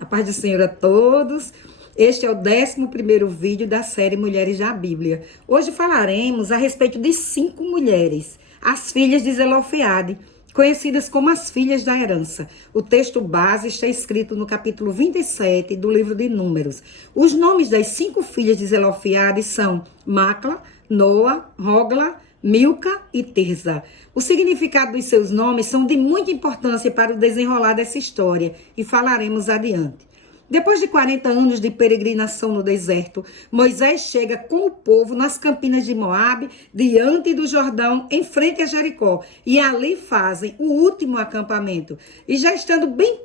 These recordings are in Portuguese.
A paz do Senhor a todos. Este é o 11º vídeo da série Mulheres da Bíblia. Hoje falaremos a respeito de 5 mulheres, as filhas de Zelofeade, conhecidas como as filhas da herança. O texto base está escrito no capítulo 27 do livro de Números. Os nomes das 5 filhas de Zelofeade são Macla, Noa, Hogla, Milca e Tirza. O significado dos seus nomes são de muita importância para o desenrolar dessa história e falaremos adiante. Depois de 40 anos de peregrinação no deserto, Moisés chega com o povo nas campinas de Moabe, diante do Jordão, em frente a Jericó, e ali fazem o último acampamento. E já estando bem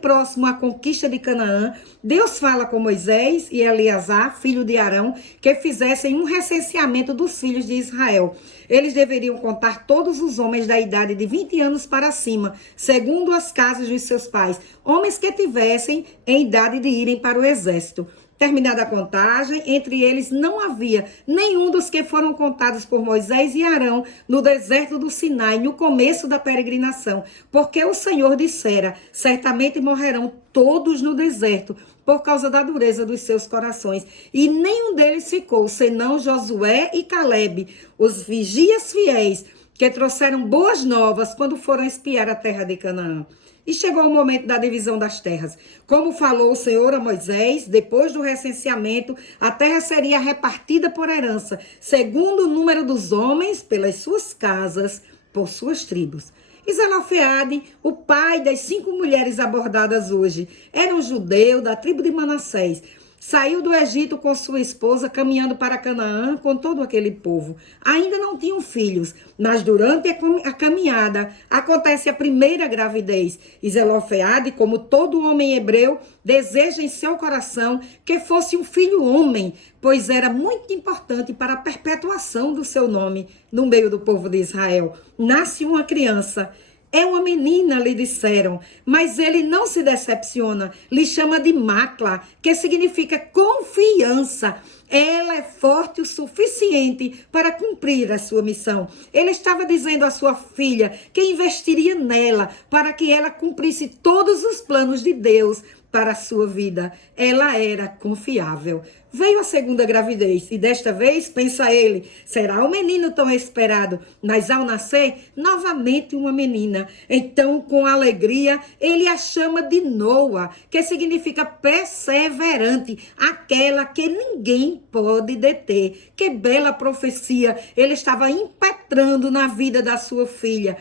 próximo à conquista de Canaã, Deus fala com Moisés e Eleazar, filho de Arão, que fizessem um recenseamento dos filhos de Israel. Eles deveriam contar todos os homens da idade de 20 anos para cima, segundo as casas dos seus pais, homens que tivessem em idade de irem para o exército. Terminada a contagem, entre eles não havia nenhum dos que foram contados por Moisés e Arão no deserto do Sinai, no começo da peregrinação, porque o Senhor dissera: certamente morrerão todos no deserto, por causa da dureza dos seus corações. E nenhum deles ficou, senão Josué e Calebe, os vigias fiéis, que trouxeram boas novas quando foram espiar a terra de Canaã. E chegou o momento da divisão das terras. Como falou o Senhor a Moisés, depois do recenseamento, a terra seria repartida por herança, segundo o número dos homens, pelas suas casas, por suas tribos. E Zelofeade, o pai das 5 mulheres abordadas hoje, era um judeu da tribo de Manassés. Saiu do Egito com sua esposa, caminhando para Canaã com todo aquele povo. Ainda não tinham filhos, mas durante a caminhada acontece a primeira gravidez. E Zelofeade, como todo homem hebreu, deseja em seu coração que fosse um filho homem, pois era muito importante para a perpetuação do seu nome no meio do povo de Israel. Nasce uma criança. É uma menina, lhe disseram, mas ele não se decepciona, lhe chama de Macla, que significa confiança. Ela é forte o suficiente para cumprir a sua missão. Ele estava dizendo à sua filha que investiria nela para que ela cumprisse todos os planos de Deus para a sua vida. Ela era confiável. Veio a segunda gravidez e desta vez, pensa ele, será o menino tão esperado. Mas ao nascer, novamente uma menina. Então, com alegria, ele a chama de Noa, que significa perseverante, aquela que ninguém pode deter. Que bela profecia ele estava impetrando na vida da sua filha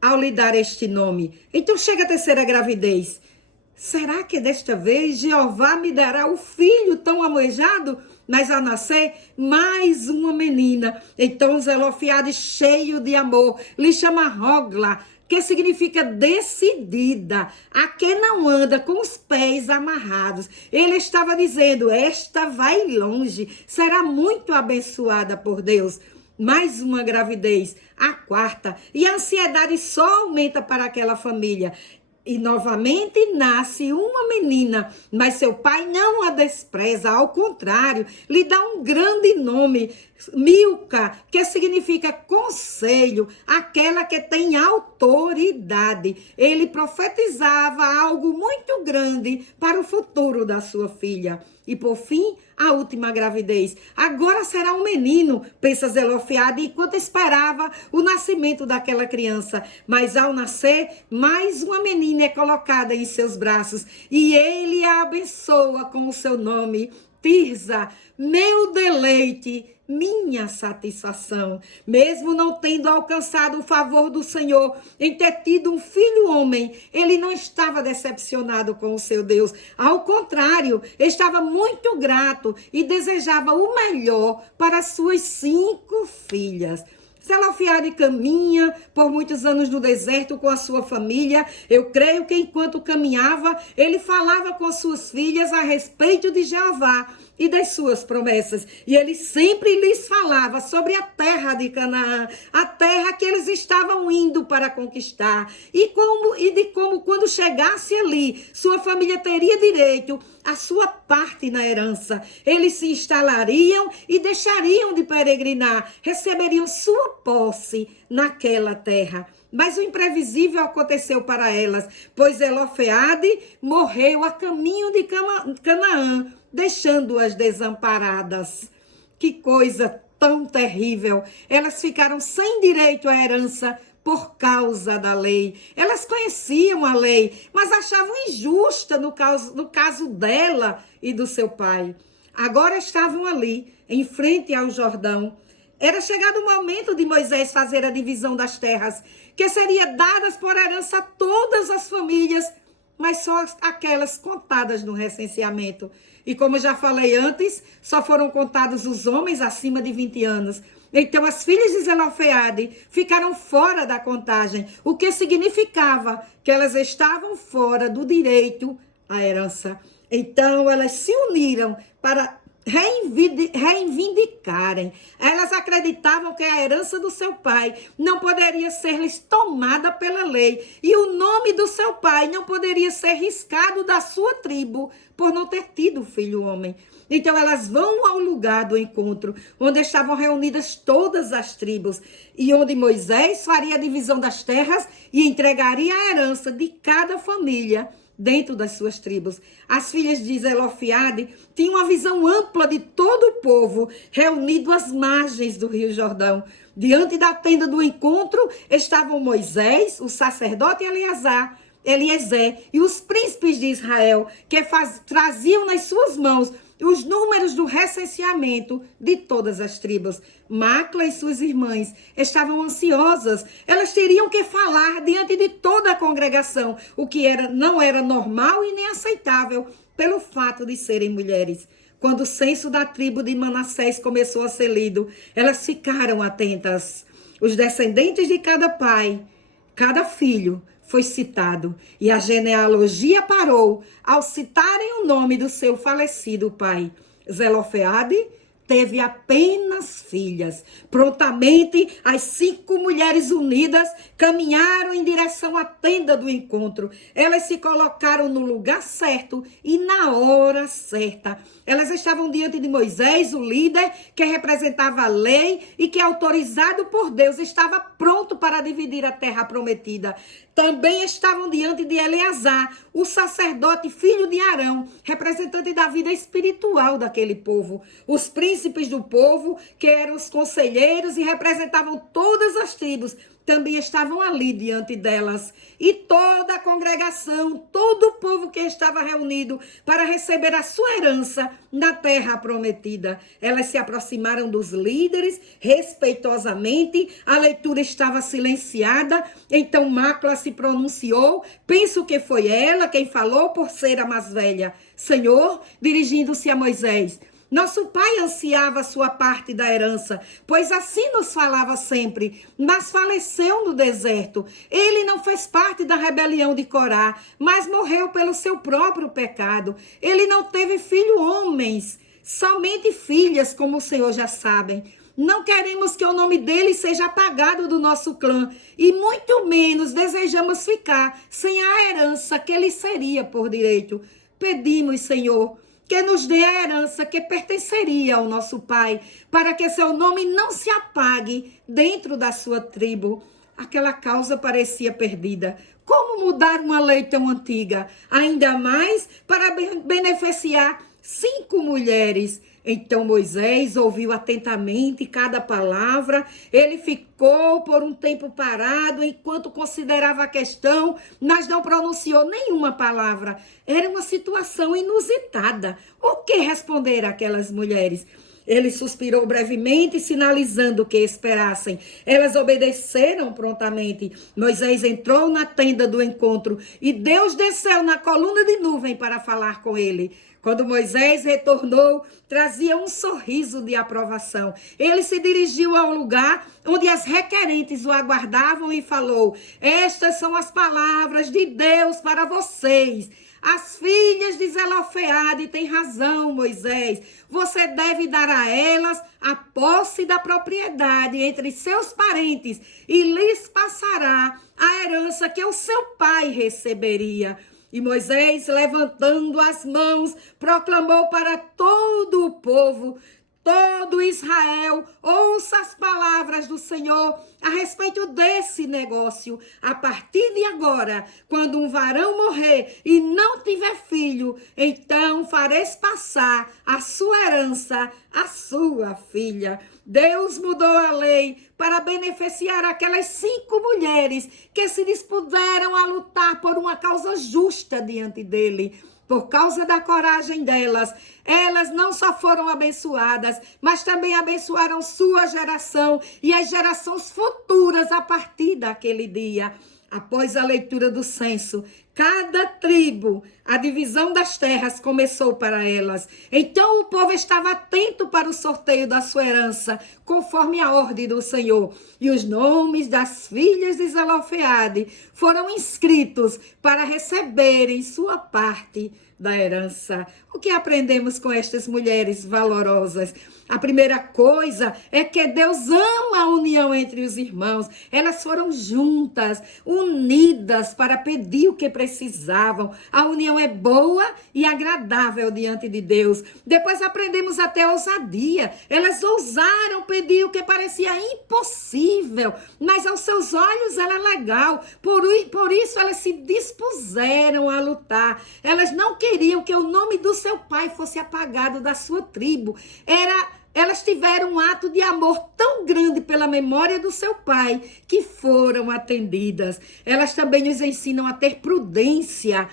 ao lhe dar este nome. Então chega a terceira gravidez. Será que desta vez Jeová me dará o filho tão almejado? Mas ao nascer, mais uma menina. Então Zelofeade, cheio de amor, lhe chama Hogla, que significa decidida, a que não anda com os pés amarrados. Ele estava dizendo, esta vai longe, será muito abençoada por Deus. Mais uma gravidez, a quarta, e a ansiedade só aumenta para aquela família. E novamente nasce uma menina, mas seu pai não a despreza, ao contrário, lhe dá um grande nome, Milca, que significa conselho, aquela que tem autoridade. Ele profetizava algo muito grande para o futuro da sua filha. E por fim, a última gravidez. Agora será um menino, pensa Zelofeade, enquanto esperava o nascimento daquela criança. Mas ao nascer, mais uma menina é colocada em seus braços. E ele a abençoa com o seu nome, Tirza, meu deleite, minha satisfação. Mesmo não tendo alcançado o favor do Senhor em ter tido um filho homem, ele não estava decepcionado com o seu Deus. Ao contrário, estava muito grato e desejava o melhor para suas 5 filhas. Zelofeade caminha por muitos anos no deserto com a sua família. Eu creio que enquanto caminhava, ele falava com suas filhas a respeito de Jeová e das suas promessas. E ele sempre lhes falava sobre a terra de Canaã, a terra que eles estavam indo para conquistar. E de como quando chegasse ali, sua família teria direito à sua parte na herança. Eles se instalariam e deixariam de peregrinar, receberiam sua posse naquela terra. Mas o imprevisível aconteceu para elas, pois Zelofeade morreu a caminho de Canaã, deixando-as desamparadas. Que coisa tão terrível! Elas ficaram sem direito à herança por causa da lei. Elas conheciam a lei, mas achavam injusta no caso dela e do seu pai. Agora estavam ali, em frente ao Jordão. Era chegado o momento de Moisés fazer a divisão das terras, que seria dadas por herança a todas as famílias, mas só aquelas contadas no recenseamento. E como já falei antes, só foram contados os homens acima de 20 anos. Então as filhas de Zelofeade ficaram fora da contagem, o que significava que elas estavam fora do direito à herança. Então elas se uniram para reivindicarem. Elas acreditavam que a herança do seu pai não poderia ser-lhes tomada pela lei e o nome do seu pai não poderia ser riscado da sua tribo por não ter tido filho homem. Então elas vão ao lugar do encontro, onde estavam reunidas todas as tribos e onde Moisés faria a divisão das terras e entregaria a herança de cada família dentro das suas tribos. As filhas de Zelofeade tinham uma visão ampla de todo o povo reunido às margens do Rio Jordão. Diante da tenda do encontro estavam Moisés, o sacerdote Eliezer e os príncipes de Israel, que traziam nas suas mãos os números do recenseamento de todas as tribos. Macla e suas irmãs estavam ansiosas. Elas teriam que falar diante de toda a congregação, o que não era normal e nem aceitável pelo fato de serem mulheres. Quando o censo da tribo de Manassés começou a ser lido, elas ficaram atentas. Os descendentes de cada pai, cada filho, foi citado, e a genealogia parou ao citarem o nome do seu falecido pai. Zelofeade teve apenas filhas. Prontamente, as 5 mulheres unidas caminharam em direção à tenda do encontro. Elas se colocaram no lugar certo e na hora certa. Elas estavam diante de Moisés, o líder que representava a lei e que, autorizado por Deus, estava pronto para dividir a terra prometida. Também estavam diante de Eleazar, o sacerdote filho de Arão, representante da vida espiritual daquele povo. Os príncipes do povo, que eram os conselheiros e representavam todas as tribos, também estavam ali diante delas. E toda a congregação, todo o povo que estava reunido para receber a sua herança na terra prometida. Elas se aproximaram dos líderes respeitosamente. A leitura estava silenciada. Então Macla se pronunciou. Penso que foi ela quem falou por ser a mais velha. Senhor, dirigindo-se a Moisés, nosso pai ansiava sua parte da herança, pois assim nos falava sempre, mas faleceu no deserto. Ele não fez parte da rebelião de Corá, mas morreu pelo seu próprio pecado. Ele não teve filho homens, somente filhas, como o Senhor já sabe. Não queremos que o nome dele seja apagado do nosso clã e muito menos desejamos ficar sem a herança que lhe seria por direito. Pedimos, Senhor, que nos dê a herança que pertenceria ao nosso pai, para que seu nome não se apague dentro da sua tribo. Aquela causa parecia perdida. Como mudar uma lei tão antiga? Ainda mais para beneficiar 5 mulheres. Então Moisés ouviu atentamente cada palavra. Ele ficou por um tempo parado enquanto considerava a questão, mas não pronunciou nenhuma palavra. Era uma situação inusitada. O que responder àquelas mulheres? Ele suspirou brevemente, sinalizando que esperassem. Elas obedeceram prontamente. Moisés entrou na tenda do encontro e Deus desceu na coluna de nuvem para falar com ele. Quando Moisés retornou, trazia um sorriso de aprovação. Ele se dirigiu ao lugar onde as requerentes o aguardavam e falou: estas são as palavras de Deus para vocês. As filhas de Zelofeade têm razão, Moisés. Você deve dar a elas a posse da propriedade entre seus parentes e lhes passará a herança que o seu pai receberia. E Moisés, levantando as mãos, proclamou para todo o povo: Todo Israel, ouça as palavras do Senhor a respeito desse negócio. A partir de agora, quando um varão morrer e não tiver filho, então fareis passar a sua herança à sua filha. Deus mudou a lei para beneficiar aquelas 5 mulheres que se dispuseram a lutar por uma causa justa diante dele. Por causa da coragem delas, elas não só foram abençoadas, mas também abençoaram sua geração e as gerações futuras a partir daquele dia. Após a leitura do censo, cada tribo, a divisão das terras começou para elas. Então o povo estava atento para o sorteio da sua herança, conforme a ordem do Senhor. E os nomes das filhas de Zelofeade foram inscritos para receberem sua parte da herança. O que aprendemos com estas mulheres valorosas? A primeira coisa é que Deus ama a união entre os irmãos. Elas foram juntas, unidas para pedir o que precisavam. A união é boa e agradável diante de Deus. Depois aprendemos até a ousadia. Elas ousaram pedir o que parecia impossível, mas aos seus olhos era legal. Por isso elas se dispuseram a lutar. Elas não queriam que o nome do seu pai fosse apagado da sua tribo. Elas tiveram um ato de amor tão grande pela memória do seu pai que foram atendidas. Elas também nos ensinam a ter prudência,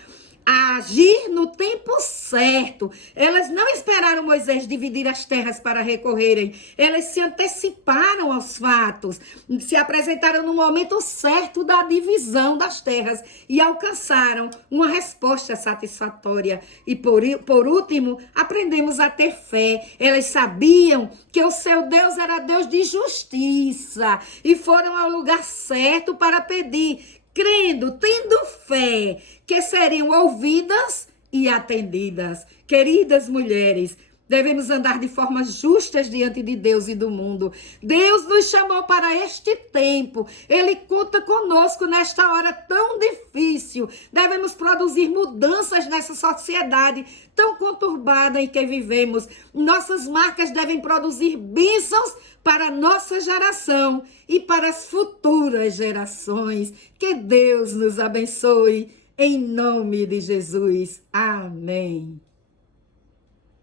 a agir no tempo certo. Elas não esperaram Moisés dividir as terras para recorrerem. Elas se anteciparam aos fatos, se apresentaram no momento certo da divisão das terras e alcançaram uma resposta satisfatória. E por último, aprendemos a ter fé. Elas sabiam que o seu Deus era Deus de justiça e foram ao lugar certo para pedir, crendo, tendo fé, que seriam ouvidas e atendidas. Queridas mulheres, devemos andar de forma justas diante de Deus e do mundo. Deus nos chamou para este tempo. Ele conta conosco nesta hora tão difícil. Devemos produzir mudanças nessa sociedade tão conturbada em que vivemos. Nossas marcas devem produzir bênçãos para a nossa geração e para as futuras gerações. Que Deus nos abençoe, em nome de Jesus. Amém.